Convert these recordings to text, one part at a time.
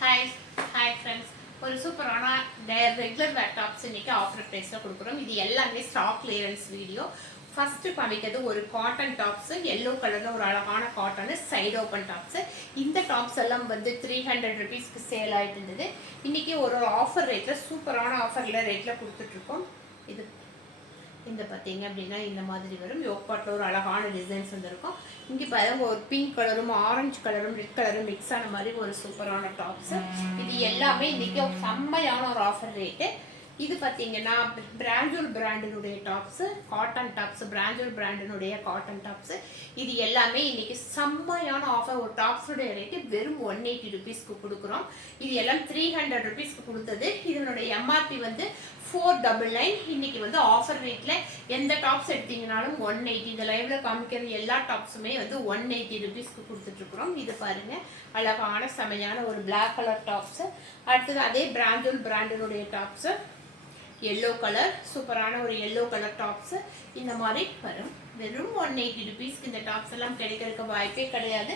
Hi hi friends, ஒரு சூப்பரான regular வேர் tops இன்னைக்கு ஆஃபர் ப்ரைஸில் கொடுக்குறோம். இது எல்லாமே ஸ்டாக் கிளியரன்ஸ் வீடியோ. ஃபஸ்ட்டு காமிக்கிறது ஒரு காட்டன் டாப்ஸு, எல்லோ கலரில் ஒரு அழகான காட்டனு சைடு ஓப்பன் டாப்ஸு. இந்த டாப்ஸ் எல்லாம் வந்து 300 ருபீஸ்க்கு சேல் ஆகிட்டு இருந்தது. இன்றைக்கி ஒரு ஆஃபர் ரேட்டில் சூப்பரான ஆஃபரில் ரேட்டில் கொடுத்துட்ருக்கோம். இது இந்த பார்த்தீங்க அப்படின்னா இந்த மாதிரி வரும். யோக்பாட்டில் ஒரு அழகான டிசைன்ஸ் வந்துருக்கும். இங்கே பாருங்க, ஒரு பிங்க் கலரும் ஆரஞ்சு கலரும் ரெட் கலரும் மிக்ஸ் ஆன மாதிரி ஒரு சூப்பரான டாப்ஸு. இது எல்லாமே இன்றைக்கி செம்மையான ஒரு ஆஃபர் ரேட்டு. இது பார்த்தீங்கன்னா பிராண்டூர் பிராண்டினுடைய டாப்ஸு, காட்டன் டாப்ஸு, பிராண்டூர் பிராண்டினுடைய காட்டன் டாப்ஸு. இது எல்லாமே இன்னைக்கு செம்மையான ஆஃபர். ஒரு டாப்ஸுடைய ரேட்டு வெறும் 180 ருபீஸ்க்கு கொடுக்குறோம். இது எல்லாம் 300 ருபீஸ்க்கு கொடுத்தது. இதனுடைய எம்ஆர்பி வந்து 499. இன்னைக்கு வந்து ஆஃபர் ரேட்டில் எந்த டாப்ஸ் எடுத்தீங்கனாலும் 180. இந்த லைவ்ல காமிக்கிற எல்லா டாப்ஸுமே வந்து 180 ருபீஸ்க்கு கொடுத்துட்ருக்குறோம். இது பாருங்க, அழகான செமையான ஒரு பிளாக் கலர் டாப்ஸு. அடுத்தது அதே பிராண்டூர் பிராண்டினுடைய டாப்ஸு, எல்லோ கலர், சூப்பரான ஒரு எல்லோ கலர் டாப்ஸு. இந்த மாதிரி வரும். வெறும் 180 ருபீஸ்க்கு இந்த டாப்ஸ் எல்லாம் கிடைக்கிறதுக்கு வாய்ப்பே கிடையாது.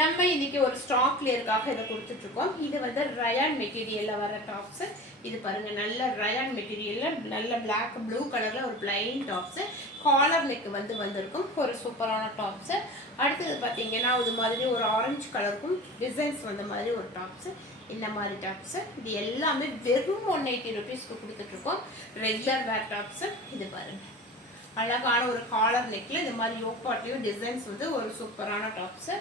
நம்ம இன்னைக்கு ஒரு ஸ்டாக் கிளியருக்காக இதை கொடுத்துட்ருக்கோம். இது வந்து ரயான் மெட்டீரியலில் வர டாப்ஸு. இது பாருங்கள், நல்ல ரயான் மெட்டீரியலில் நல்ல பிளாக் ப்ளூ கலரில் ஒரு பிளைன் டாப்ஸு. காலர் நெக் வந்து வந்திருக்கும். ஒரு சூப்பரான டாப்ஸு. அடுத்தது பார்த்தீங்கன்னா இது மாதிரி ஒரு ஆரஞ்சு கலருக்கும் டிசைன்ஸ் வந்த மாதிரி ஒரு டாப்ஸு. இந்த மாதிரி டாப்ஸு இது எல்லாமே வெறும் 180 ருபீஸ்க்கு கொடுத்துட்ருக்கோம். ரெகுலர் வேர் டாப்ஸு. இது பாருங்கள், அழகான ஒரு காலர் நெக்கில் இந்த மாதிரி யோக்பாட்லேயும் டிசைன்ஸ் வந்து ஒரு சூப்பரான டாப்ஸு.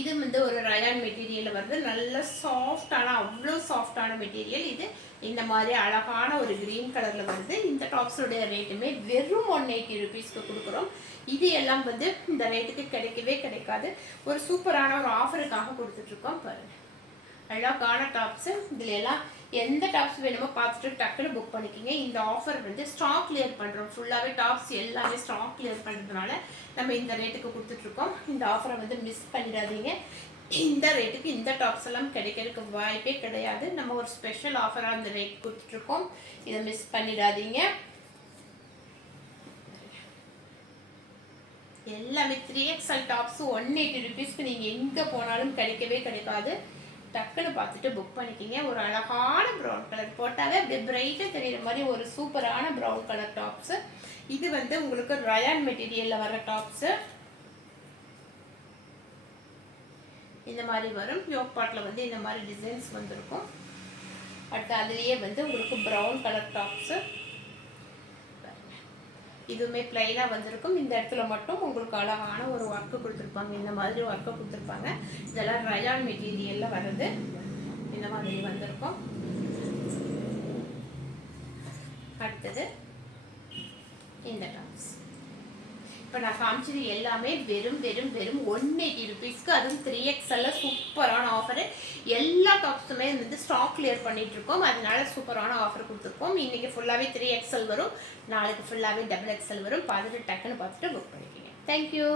இது வந்து ஒரு ரயான் மெட்டீரியலில் வருது. நல்ல சாஃப்டான, அவ்வளோ சாஃப்டான மெட்டீரியல் இது. இந்த மாதிரி அழகான ஒரு க்ரீன் கலரில் வருது. இந்த டாப்ஸுடைய ரேட்டுமே வெறும் 180 ருபீஸ்க்கு கொடுக்குறோம். இது எல்லாம் வந்து இந்த ரேட்டுக்கு கிடைக்கவே கிடைக்காது. ஒரு சூப்பரான ஒரு ஆஃபருக்காக கொடுத்துட்ருக்கோம். பாருங்கள், அழகான டாப்ஸு. இதில் எல்லாம் எந்த டாப்ஸ் வேணுமோ பார்த்துட்டு டக்குன்னு புக் பண்ணிக்கிங்க. இந்த ஆஃபர் வந்து ஸ்டாக் கிளியர் பண்ணுறோம். ஃபுல்லாகவே டாப்ஸ் எல்லாமே ஸ்டாக் கிளியர் பண்ணுறதுனால நம்ம இந்த ரேட்டுக்கு கொடுத்துட்ருக்கோம். இந்த ஆஃபரை வந்து மிஸ் பண்ணிடாதீங்க. இந்த ரேட்டுக்கு இந்த டாப்ஸ் எல்லாம் கிடைக்கிறதுக்கு வாய்ப்பே கிடையாது. நம்ம ஒரு ஸ்பெஷல் ஆஃபராக இந்த ரேட் கொடுத்துட்ருக்கோம். இதை மிஸ் பண்ணிடாதீங்க. எல்லாமே 3XL டாப்ஸு 180 ருபீஸ்க்கு நீங்கள் எங்கே போனாலும் கிடைக்கவே கிடைக்காது. டக்குன்னு பார்த்துட்டு புக் பண்ணிக்கிங்க. ஒரு அழகான ப்ரௌன் கலர் போட்டாவே அப்படியே பிரைட்டாக தெரிகிற மாதிரி ஒரு சூப்பரான ப்ரௌன் கலர் டாப்ஸு. இது வந்து உங்களுக்கு ரயான் மெட்டீரியலில் வர டாப்ஸு. இந்த மாதிரி வரும். யோக்பாட்டில் வந்து இந்த மாதிரி டிசைன்ஸ் வந்திருக்கும். அடுத்து அதுலேயே வந்து உங்களுக்கு ப்ரௌன் கலர் டாப்ஸு. இதுவுமே பிளைனாக வந்திருக்கும். இந்த இடத்துல மட்டும் உங்களுக்கு அழகான ஒரு ஒர்க்கு கொடுத்துருப்பாங்க. இந்த மாதிரி ஒர்க்கு கொடுத்துருப்பாங்க. இதெல்லாம் ரயான் மெட்டீரியலில் வர்றது. இந்த மாதிரி வந்திருக்கும். அடுத்தது இந்த டாப்ஸ். இப்போ நான் காமிச்சது எல்லாமே வெறும் வெறும் வெறும் 180 ருபீஸ்க்கு, அதுவும் 3XL சூப்பரான ஆஃபரு. எல்லா டாப்ஸுமே வந்து ஸ்டாக் கிளியர் பண்ணிகிட்ருக்கோம். அதனால சூப்பரான ஆஃபர் கொடுத்துருக்கோம். இன்றைக்கி ஃபுல்லாகவே 3XL வரும், நாளைக்கு ஃபுல்லாகவே XXL வரும். பார்த்துட்டு டக்குன்னு பார்த்துட்டு புக் பண்ணிக்கிங்க. தேங்க்யூ.